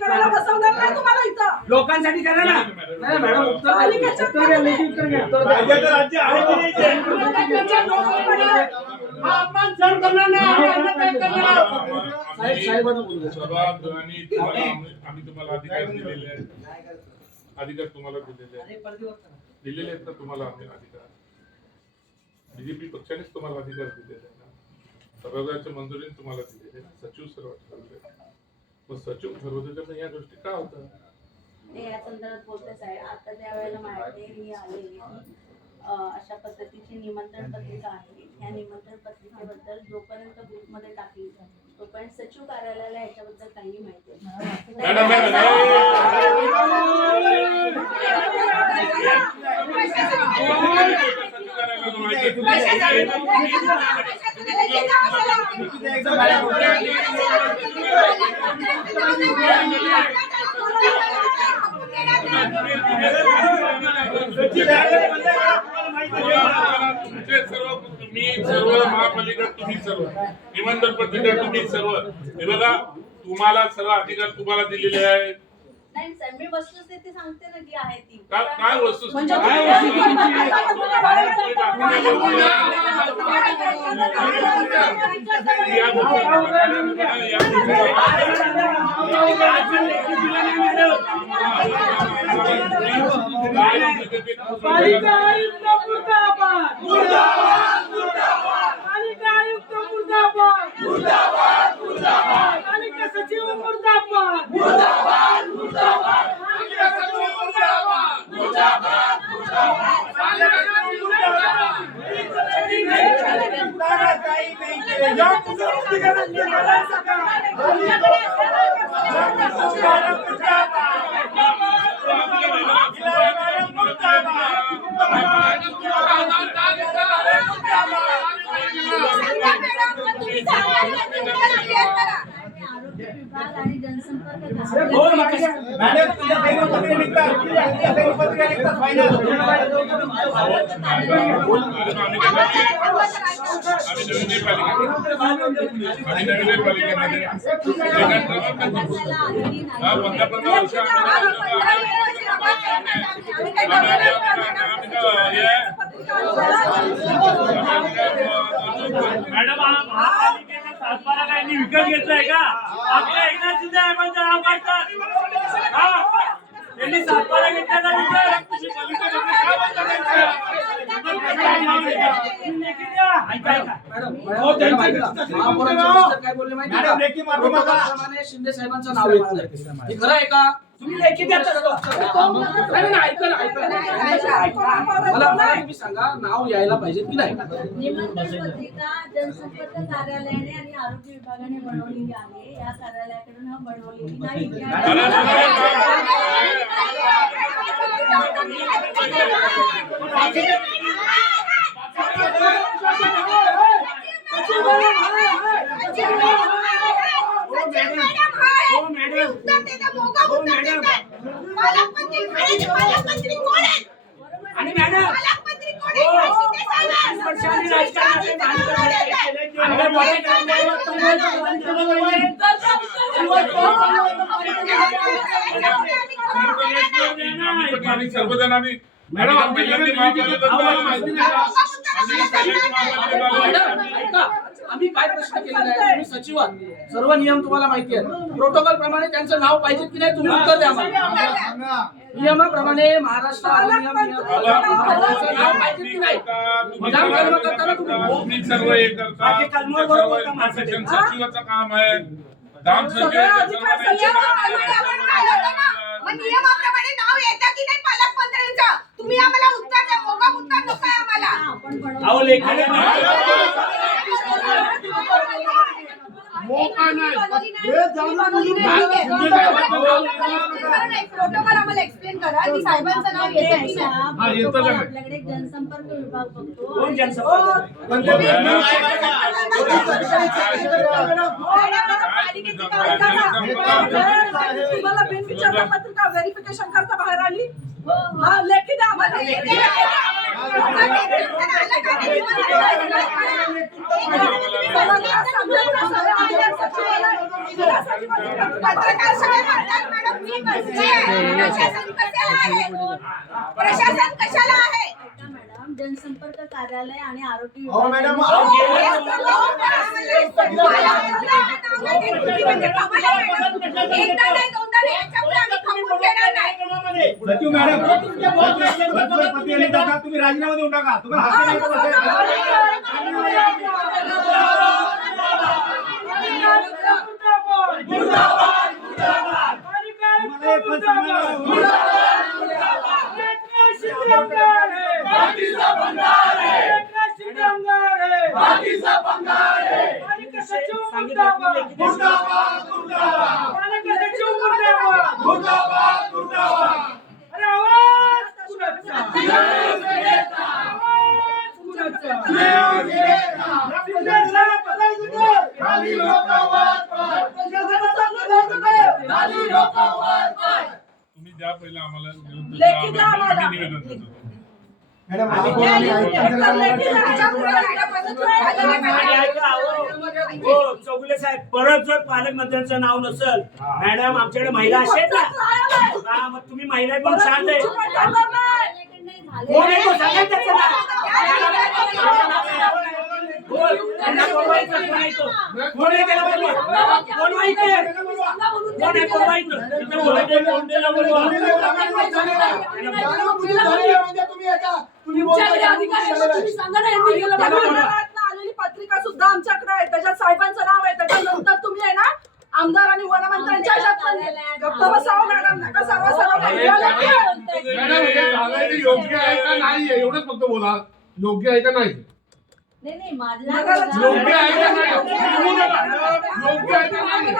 करायला बसवणार नाही तुम्हाला इथं. लोकांसाठी करा ना. नाही मॅडम उत्तर द्या, उत्तर द्या, लेखी उत्तर घ्या. राज्याचं राज्य आहे की नाही ते? हा अपमान सहन करणार नाही. आम्ही काय करणार? साहेबांना बोलू द्या. आम्ही तुम्हाला अधिकार दिलेले आहेत. अधिकार तुम्हाला दिलेले आहेत ना तुम्हाला आम्ही अधिकार. बीजेपी पक्षानेच तुम्हाला अधिकार दिलेले आहे ना. सभागृहाच्या मंजुरीने तुम्हाला दिलेले आहे. सचिव सर्व ठरवले. मग सचिव ठरवते तर या गोष्टी का होतात? या संदर्भात बोलते साहेब, आता ज्या वेळेला माहिती ही आली अशा पद्धतीची निमंत्रण पत्रिका आहे. या निमंत्रण पत्रिकेबद्दल जोपर्यंत ग्रुपमध्ये टाकली जाईल तोपर्यंत सचिव कार्यालयाला याच्याबद्दल काही माहिती नाही. तुम्ही सर्व महापालिका तुम्ही सर्व निमंत्रण पत्रिका तुम्ही सर्व हे बघा तुम्हाला सर्व अधिकार तुम्हाला दिलेले आहेत. नाही सर, मी वस्तुस्थिती सांगते ना जी आहे ती. काय वस्तू म्हणजे पालिका आयुक्त मुर्दाबाद, मुर्दाबाद, मुर्दाबाद. पालिका आयुक्त मुर्दाबाद, मुर्दाबाद, मुर्दाबाद. पालिका सचिव मुर्दाबाद, मुर्दाबाद, मुर्दाबाद. पालिका सचिव मुर्दाबाद, मुर्दाबाद, मुर्दाबाद. पालिका सचिव मुर्दाबाद. विभाग आणि जनसंपर्क मॅडम महापालिकेने सातबाराला यांनी विकत घेतलाय का? आपल्या एकनाथ शिंदे साहेबांचं नाव काढतात. त्यांनी सातबारा घेतला का विकत? काय बोलले माहिती आहे का? शिंदे साहेबांचं नाव येत नाही. हे खरं आहे का? तुम्ही लेखी द्या. मला तुम्ही सांगा, नाव यायला पाहिजे की नाही? निमंत्रण पत्रिका जनसंपर्क कार्यालयाने आणि आरोग्य विभागाने बनवलेली आहे. या कार्यालयाकडून बनवलेली नाही. आणि मॅडम सर्वजण आम्ही आम्ही काय प्रश्न केलेला आहे? तुम्ही सचिव आहात, सर्व नियम तुम्हाला माहिती आहेत. प्रोटोकॉल प्रमाणे त्यांचं नाव पाहिजे की नाही तुम्ही उत्तर द्या. नियमाप्रमाणे महाराष्ट्र नाव पाहिजे की नाही? विधान कर्म करताना तुम्ही सर्व हे करता सचिवाचं काम आहे. काम नियमाप्रमाणे नाव येतं की नाही पालकमंत्र्यांचं? तुम्ही आम्हाला उत्तर द्या. मोठा उत्तर नको आहे आम्हाला. प्रोटोकॉल आम्हाला एक्सप्लेन करा की साहेबांचं नाव येतं की नाही. आपल्याकडे जनसंपर्क विभाग बघतो. तुम्हाला बिनविचारता पत्रिका व्हेरिफिकेशन करता बाहेर आली. हा लेखी द्या आम्हाला. पत्रकार सगळे प्रशासन कशाला आहे? मॅडम जनसंपर्क कार्यालय आणि आरोग्य सचिव मॅडम तुम्ही राजीनामा देऊन टाका. तुम्ही द्या पहिला आम्हाला लेखी द्या आम्हाला. निवेदन देतो. चौगुले साहेब परत जर पालकमंत्र्यांचं नाव नसेल मॅडम आमच्याकडे महिला आहेत ना मग तुम्ही महिला पण शांत आहे कोण आहे तो सांगा त्याचं नाव. कोण आहे त्याला बोलवा. कोण माहिती आहे कोण आहे कोण माहिती आलेली पत्रिका सुद्धा आमच्याकडे आहे, त्याच्यात साहेबांचं नाव आहे. त्याच्यानंतर तुम्ही आहे ना आमदार आणि वनमंत्र्यांच्या ह्याच्यात गप्प बसावं मॅडम. नका सर्व मॅडम हे झालंय ते योग्य आहे का नाही एवढंच फक्त बोला. योग्य आहे का नाही नाही योग्य आहे का नाही योग्य आहे का नाही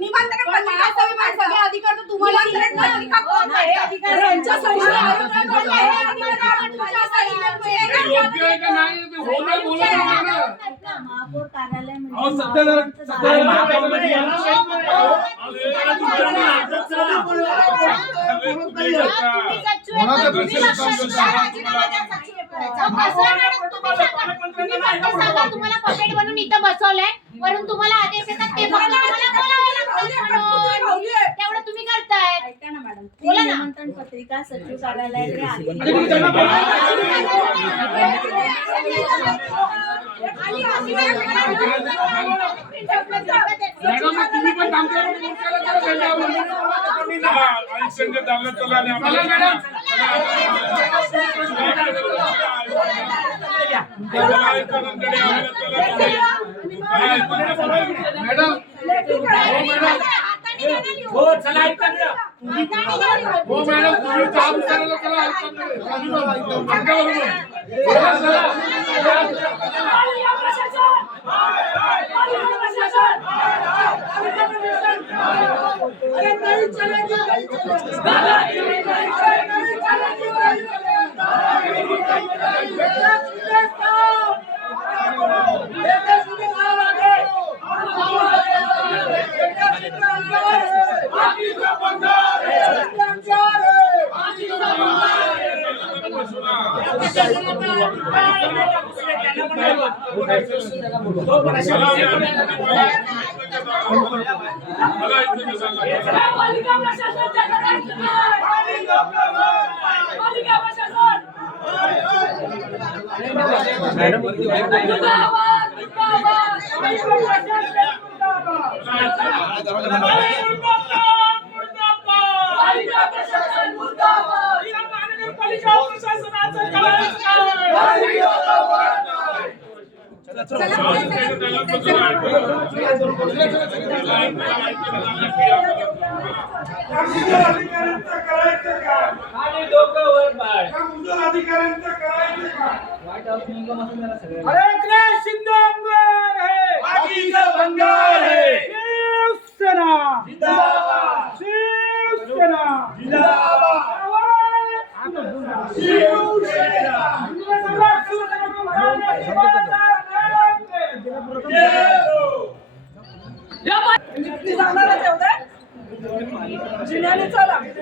निबंधक पत्रिका अधिकार तर तुम्हाला पत्रिका कोण आहे? योग्य आहे का नाही ते होणार बोला ना. महापौर कार्यालय तुम्हाला पपेट बनवून इथं बसवलंय वरून तुम्हाला आदेश येतात ते फक्त तेवढं तुम्ही करताय. ऐका ना मॅडम बोला ना. निमंत्रण पत्रिका सचिव कार्यालयाकडे आली मॅडम तुम्ही पण काम करा. आयुष्यात चाललं चला आणि आम्हाला मॅडम हो चला ऐका हो मॅडम तुम्ही काम करायला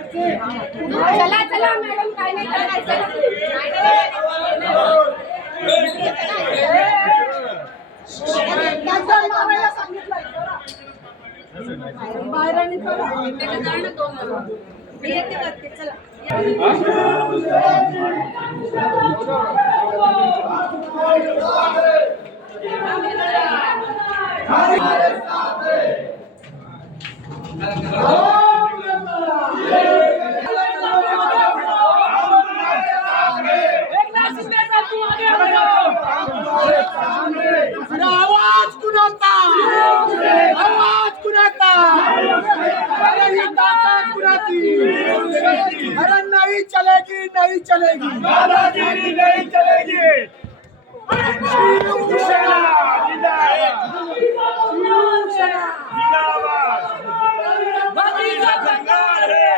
चला चला मॅडम काय नाही करायचं. नंतर मारायला सांगितलंय चला. बाहेर चला. मी येते करते चला. आवाज कुणाचा आवाज कुणाचा अरे ही ताकद कुणाची अरे नहीं चलेगी नहीं चलेगी दादागिरी नहीं चलेगी शिवसेना जिंदाबाद बाकीचा भंगार है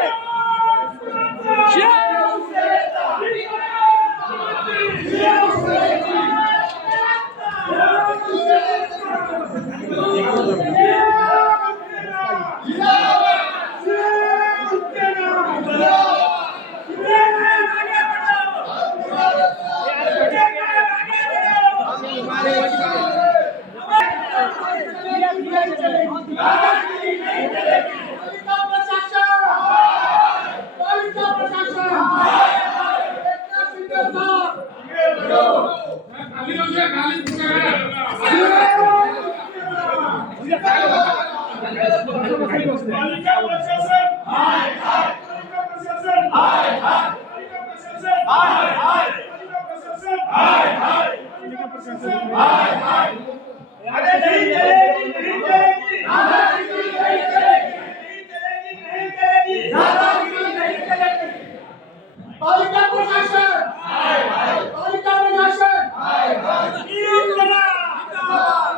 पालिका प्रशासन पालिका प्रशासन पालिका प्रशासन अरे नहीं चलेगी नहीं चलेगी दादागिरी नहीं चलेगी नहीं चलेगी दादागिरी नहीं चलेगी पालिका प्रशासन पालिका प्रशासन शिवसेना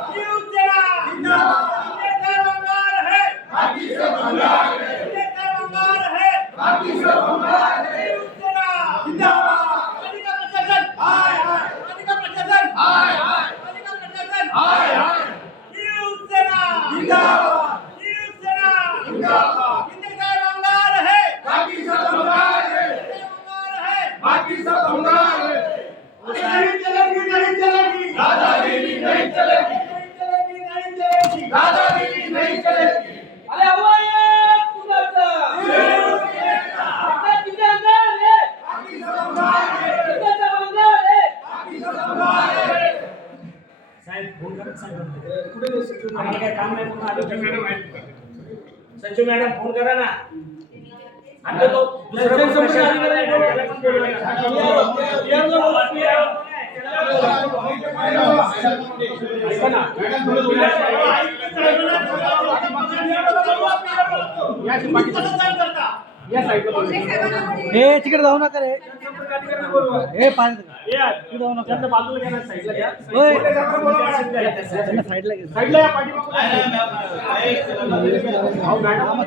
शिवसेना जिंदाबाद भंगार है बाकी सब भंगार है बाकी सब भंगार है शिवसेना जिंदाबाद पालिका प्रशासन पालिका प्रशासन पालिका प्रशासन शिवसेना जिंदाबाद शिवसेना जिंदाबाद भंगार है बाकी सब भंगार है बाकी सब भंगार है नहीं चलेगी नहीं चलेगी दादागिरी नहीं चलेगी नहीं चलेगी नहीं चलेगी दादागिरी नहीं चलेगी अरे आवाज कुणाचा आता किती अंगार आहे बाकी सब भंगार है किती अंगार आहे बाकी सब भंगार है साहेब फोन करत साहेब आम्हाला काय काम नाही म्हणून आलो सचिव मॅडम फोन करा ना आता तो दुसरा प्रशासन आहे, त्याला पण बोलवा. ऐका ना. हे तिकडे जाऊ नका रे हे पाणी तिकडे जाऊ नका बाजूला घ्या ना, साईडला घ्या. होय. साईडला या, पाठीमागून. अहो, मॅडम.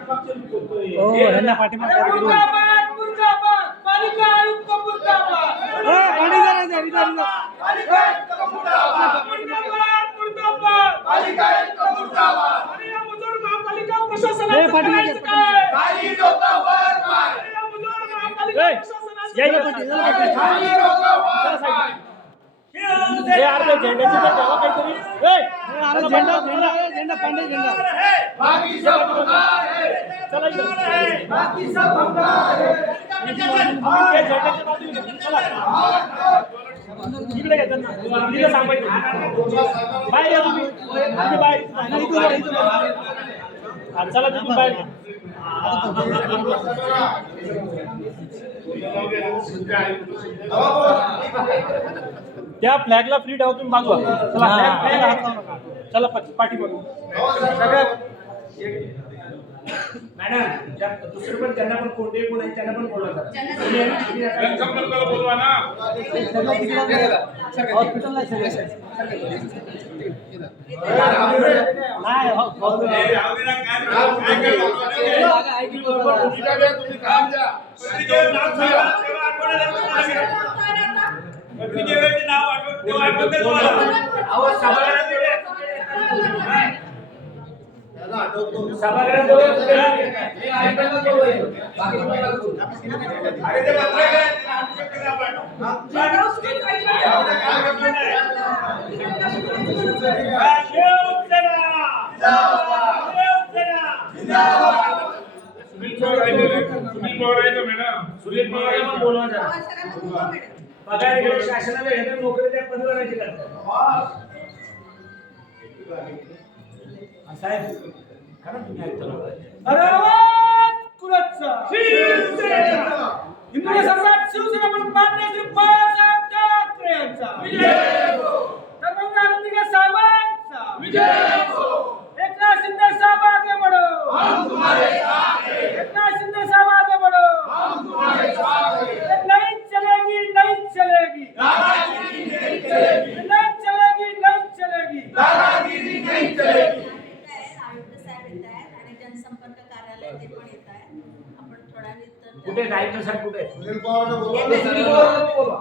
हो ह्यांना पाठीमागे पालिका आयुक्त मुर्दाबाद पाणी करायचं झेंडा पांढरा झेंडा बाकी सब भंगार है बाकी सब भंगार है इकडे घ्या त्यांना. तिला सांगायचं. बाहेर या तुम्ही. तुम्ही बाहेर. हा, चला तुम्ही बाहेर घ्या. त्या फ्लॅगला फ्री ठेवा, तुम्ही बाजूला. चला फ्लॅग हात लावू नका. चला पाठीमागे. मॅडम ज्या दुसरं पण त्यांना पण कोणते कोण आहे त्यांना पण बोलवा जरा. संपर्काला बोलवा ना. हॉस्पिटलला पत्रिकेवरती नाव आठवते तुम्हाला. सभागृहात अरे ते पत्रकार सुनील पवार आहे ना मॅडम. सुनील पवारला पण बोलवा जरा. पगार इकडे शासनाला घेतात, नोकरी त्या परिवाराची करतात. साहेब खरं तुम्ही ऐकता हिंदू सम्राट शिवसेना म्हणून मान्य श्री बाळासाहेब ठाकरे यांचा धर्मवीर आनंदीकर साहेबांचा एकनाथ शिंदे साहेब आगे बढ़ो, एकनाथ शिंदे साहेब आगे बढ़ो, नहीं चलेगी नहीं चलेगी, नहीं चलेगी नहीं चलेगी. आयुक्त साहेब येत आहेत आणि जनसंपर्क कार्यालय ते पण येत आहेत. आपण थोड्या वेळ कुठे डायरेक्टर साहेब कुठे आहेत? सुनील पवारला बोलवा. सुनील पवारला बोलवा.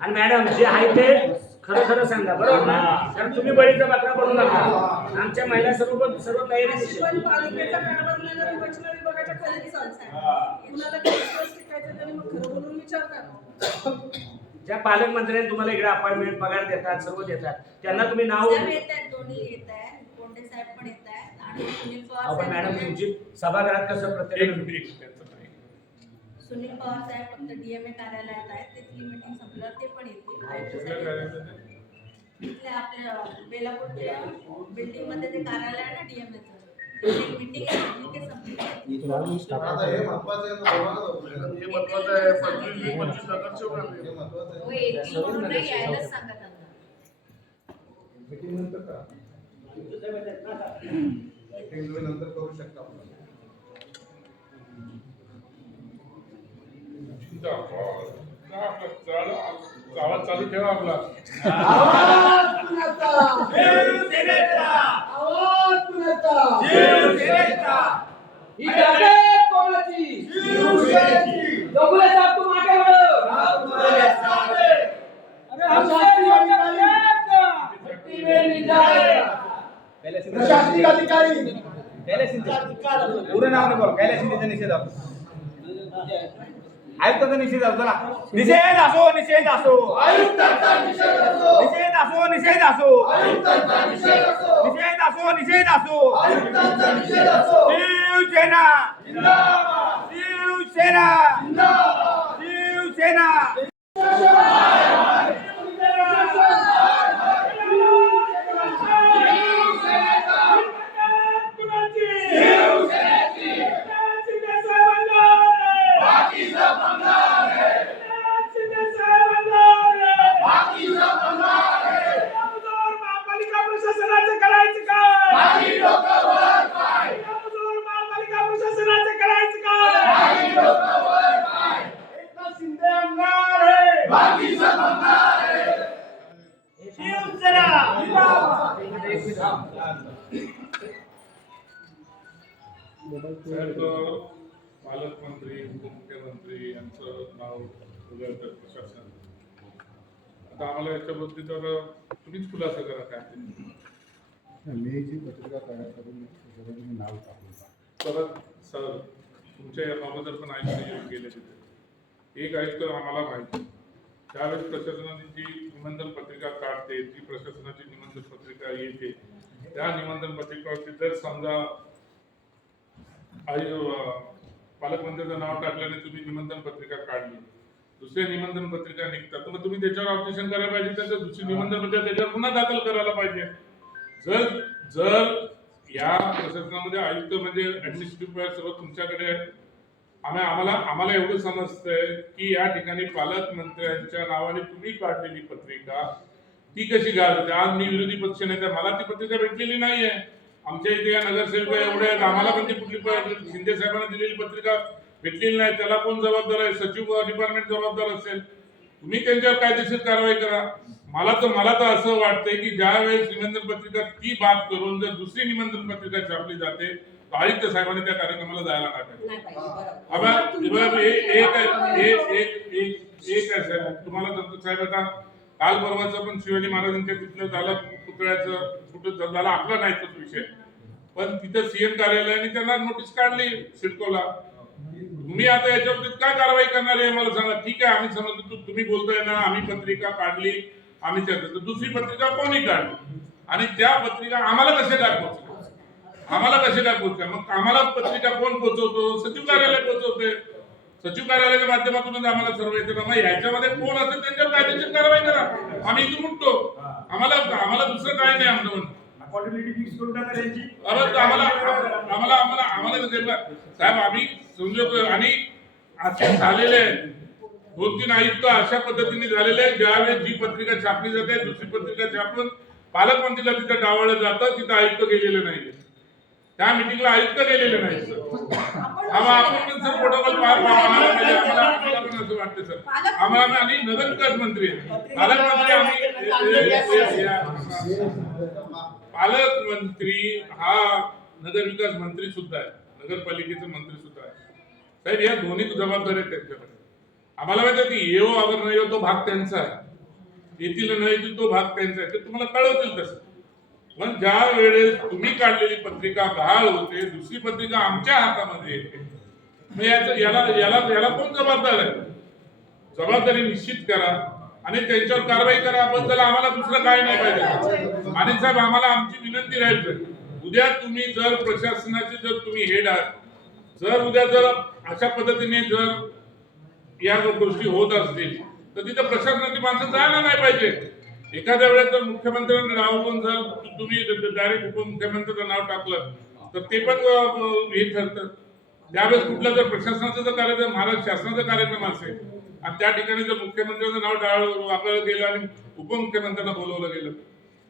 आणि मॅडम जे आहे ते खरं खरं सांगा, बरोबर ना? कारण तुम्ही बळीचा बाकरा पडू नका. आमच्या महिला सर्व तयारी दिसेल. पण पालिकेच्या कारभार विवेचना विभागाच्या खाली चालतात. कुणाला काही विश्वास टिकायचा त्यांनी मग खरं बोलून विचार करा. ज्या पालकमंत्र्यांनी तुम्हाला इकडे अपॉइंटमेंट पगार देतात, सर्व देतात, त्यांना तुम्ही नाव साहेब येत आहेत, दोन्ही येत आहेत, कोंडे साहेब पण येत आहेत आणि सुनील पवार आपण मॅडम साहेब तुमची सभागृहात कसं प्रत्येक सुनील पवार साहेब फक्त डीएमए कार्यालयात आहेत. तिथली मीटिंग संपल्यावर ते पण येतील. आयुक्त साहेब तिथल्या आपल्या बेलापूरच्या बिल्डिंग मध्ये ते कार्यालय आहे ना डीएमएचं, तिथे मीटिंग आहे, ते संपली. आता हे महत्वाचं आहे ना, बोलवा ना लवकर. हे महत्वाचं आहे. 25 नगरसेवक आहे. हे महत्वाचं आहे. हो, येतील म्हणून नाही यायलाच सांगा त्यांना. मीटिंग नंतर करा. मीटिंग तुम्ही नंतर करू शकता. आवाज चालू ठेवा आपला. आवाज पुण्याचा, आवाज पुण्याचा, ही जागा कोणाची? जगुले साहब तुम आगे बढ़ो. अरे हमसे मिट्टी में मिल जाएगा. प्रशासनिक अधिकारी पूर्ण नाव नाही बोल. कैलास शिंदेचा निषेध असतो. आयुक्ताचा निषेध असतो ना. निषेध असो निषेध असो, आयुक्तांचा निषेध असो, निषेध असो निषेध असो, आयुक्तांचा निषेध असो, निषेध असो निषेध असो. आयुक्तांचा निषेध असो. शिवसेना जिंदाबाद, शिवसेना जिंदाबाद, शिवसेना. महापालिका प्रशासनाचं करायचं काय? महापालिका प्रशासनाचं करायचं काय? एकनाथ शिंदे आमदार आहे. शिवसेना साहेब, पालकमंत्री उपमुख्यमंत्री यांचं नाव उघडतं प्रशासन. आता आम्हाला याच्याबद्दल तर तुम्हीच खुलासा करा काय ते. मी जी पत्रिका तयार करून मी नाव टाकलं. परत सर तुमच्या या अगोदर पण आयुक्त येऊन गेले तिथे. एक आयुक्त आम्हाला माहिती, त्यावेळेस प्रशासनाने जी निमंत्रण पत्रिका काढते, जी प्रशासनाची निमंत्रण पत्रिका येते, त्या निमंत्रण पत्रिकेवरती जर समजा पालकमंत्र्यांचं नाव टाकल्याने तुम्ही निमंत्रण पत्रिका काढली, दुसऱ्या निमंत्रण पत्रिका निघतात, तर मग तुम्ही त्याच्यावर ऑब्जेक्शन करायला पाहिजे. त्याचं दुसरी निमंत्रण पत्रिका त्याच्यावर पुन्हा दाखल करायला पाहिजे. जर या प्रशासनामध्ये आयुक्त म्हणजे ऍडमिनिस्ट्रेटिव्ह सर्व तुमच्याकडे आम्हाला एवढं समजतंय की या ठिकाणी पालकमंत्र्यांच्या नावाने तुम्ही काढलेली पत्रिका ती कशी घालते. आज मी विरोधी पक्ष नेता, मला ती पत्रिका भेटलेली नाहीये. आमच्या इथे या नगरसेवक एवढे आहेत, आम्हाला पण ती कुठली शिंदे साहेबांना दिलेली पत्रिका भेटलेली नाही. त्याला कोण जबाबदार आहे? सचिव डिपार्टमेंट जबाबदार असेल. तुम्ही त्यांच्यावर कायदेशीर कारवाई करा. मला तर असं वाटतंय की ज्या वेळेस निमंत्रण पत्रिका ती बाद करून जर दुसरी निमंत्रण पत्रिका छापली जाते तर आयुक्त साहेबांनी त्या कार्यक्रमाला जायला नाही पाहिजे. तुम्हाला सांगतो साहेब, आता काल परवाचं पण शिवाजी महाराजांच्या तिथलं झालं पुतळ्याचं कुठं झालं, आपला नाही तोच विषय, पण तिथं सीएम कार्यालयाने त्यांना नोटीस काढली सिडकोला. तुम्ही आता याच्यावरती काय कारवाई करणार आहे मला सांगा. ठीक आहे, आम्ही समजतो तुम्ही बोलताय ना आम्ही पत्रिका काढली, आम्ही त्यात दुसरी पत्रिका कोणी काढली आणि त्या पत्रिका आम्हाला कसे काय पोहोचल्या मग आम्हाला पत्रिका कोण पोहोचवतो? सचिव कार्यालय पोहोचवते. सचिव कार्यालयाच्या माध्यमातूनच आम्हाला सर्व येते. मग ह्याच्यामध्ये कोण असेल त्यांच्यावर कायदेशीर कारवाई करा. आम्ही इथून उठतो. आम्हाला दुसरं काय नाही आमचं म्हणणं. आम्हाला साहेब आम्ही समजतो आणि असे झालेले 2-3 आयुक्त अशा पद्धतीने झालेले ज्यावेळेस जी पत्रिका छापली जाते दुसरी पत्रिका छापून पालकमंत्रीला तिथं डावळलं जातं. तिथं आयुक्त गेलेले नाही. त्या मिटिंगला आयुक्त गेलेले नाही सर. आपण सर प्रोटोकॉल आम्हाला पण असं वाटतं सर. आम्हाला आणि नगरविकास मंत्री पालकमंत्री हा नगरविकास मंत्री सुद्धा आहे, नगरपालिकेचे मंत्री सुद्धा आहे. साहेब या दोन्ही जबाबदारी आहेत त्यांच्याकडे. आम्हाला माहिती आहे की येऊ अगर नाही हो तो भाग त्यांचा आहे, येतील नाही येतील तो भाग त्यांचा आहे. ते तुम्हाला कळवतील तसं. पण ज्या वेळेस तुम्ही काढलेली पत्रिका गहाळ होते दुसरी पत्रिका आमच्या हातामध्ये येते मग याला कोण जबाबदार आहे? जबाबदारी निश्चित करा आणि त्यांच्यावर कारवाई करा. आपण त्याला आम्हाला दुसरं काय नाही पाहिजे. आणि साहेब आम्हाला आमची विनंती राहील उद्या तुम्ही जर प्रशासनाचे जर तुम्ही हेड आहात, जर उद्या जर अशा पद्धतीने जर या गोष्टी होत असतील तर तिथे प्रशासनाची माणसं जायला नाही पाहिजे. एखाद्या वेळेस जर मुख्यमंत्र्यांना डावलून जर तुम्ही डायरेक्ट उपमुख्यमंत्र्यांचं नाव टाकलं तर ते पण हे ठरतं. त्यावेळेस कुठला जर प्रशासनाचा जर कार्यक्रम महाराष्ट्र शासनाचा कार्यक्रम असेल आणि त्या ठिकाणी जर मुख्यमंत्र्यांचं नाव वापरलं गेलं आणि उपमुख्यमंत्र्यांना बोलवलं गेलं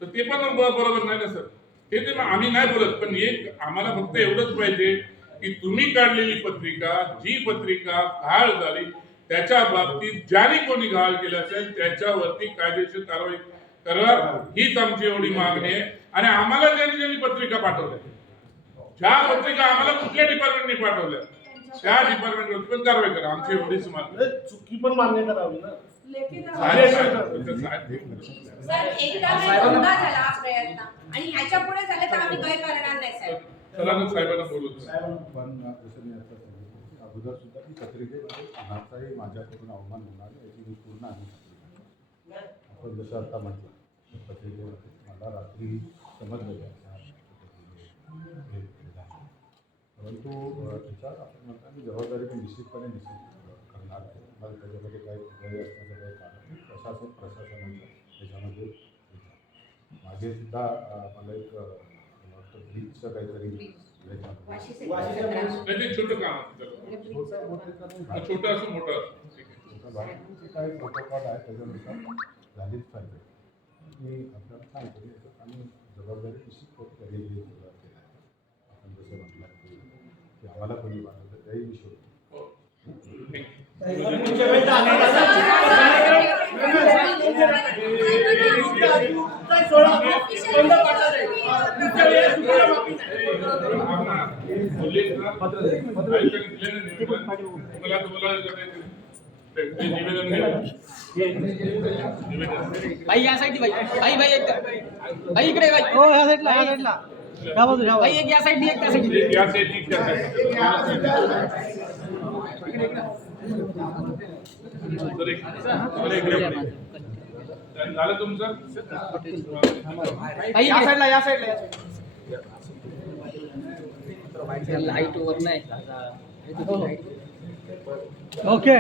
तर ते पण बरोबर नाही ना सर. ते आम्ही नाही बोलत. पण एक आम्हाला फक्त एवढंच पाहिजे की तुम्ही काढलेली पत्रिका जी पत्रिका गहाळ झाली त्याच्या बाबतीत ज्याने कोणी गहाळ केलं असेल त्याच्यावरती कायदेशीर कारवाई करा. हीच आमची एवढी मागणी आहे. आणि आम्हाला ज्यांनी पत्रिका पाठवल्या ज्या पत्रिका आम्हाला कुठल्या डिपार्टमेंटने पाठवल्या त्या डिपार्टमेंटवर पण कारवाई करा. आमची एवढीच मागणी. चुकी पण मान्य करावी ना. सर एकदा दोनदा झाला हा प्रयत्न आणि ह्याच्या पुढे झाले तर आम्ही काय करणार नाही साहेब. चला साहेबांना बोलू. पण जसं मी आता सांगितलं अगोदर सुद्धा की पत्रिकेमध्ये कोणाचाही माझ्याकडून अवमान होणार नाही याची मी पूर्ण आम्ही आपण जसं आता म्हटलं पत्रिकेमध्ये मला रात्री समजलं परंतु त्याच्यात आपण म्हणता मी जबाबदारी पण निश्चितपणे करणार आहे. मला त्याच्यामध्ये काही गैर असण्याचं काही कारण नाही. प्रशासनाचं त्याच्यामध्ये मागे सुद्धा मला एक ब्रिजचं काहीतरी छोटं काम छोटं असं मोठं काय प्रोटोकॉल आहे त्याच्यानुसार झालीच पाहिजे मी आपल्याला सांगतो. आम्ही जबाबदारी निश्चित केलेली आपण जसं म्हटलं की आम्हाला कोणी वाटतं त्याही विषय भाई या साईड भाई भाई इकडे भाई हो ह्या साईडला भाई एक या साईड एक त्या साईड झालं तुमचं भाई या साईडला लाईट वर नाही ओके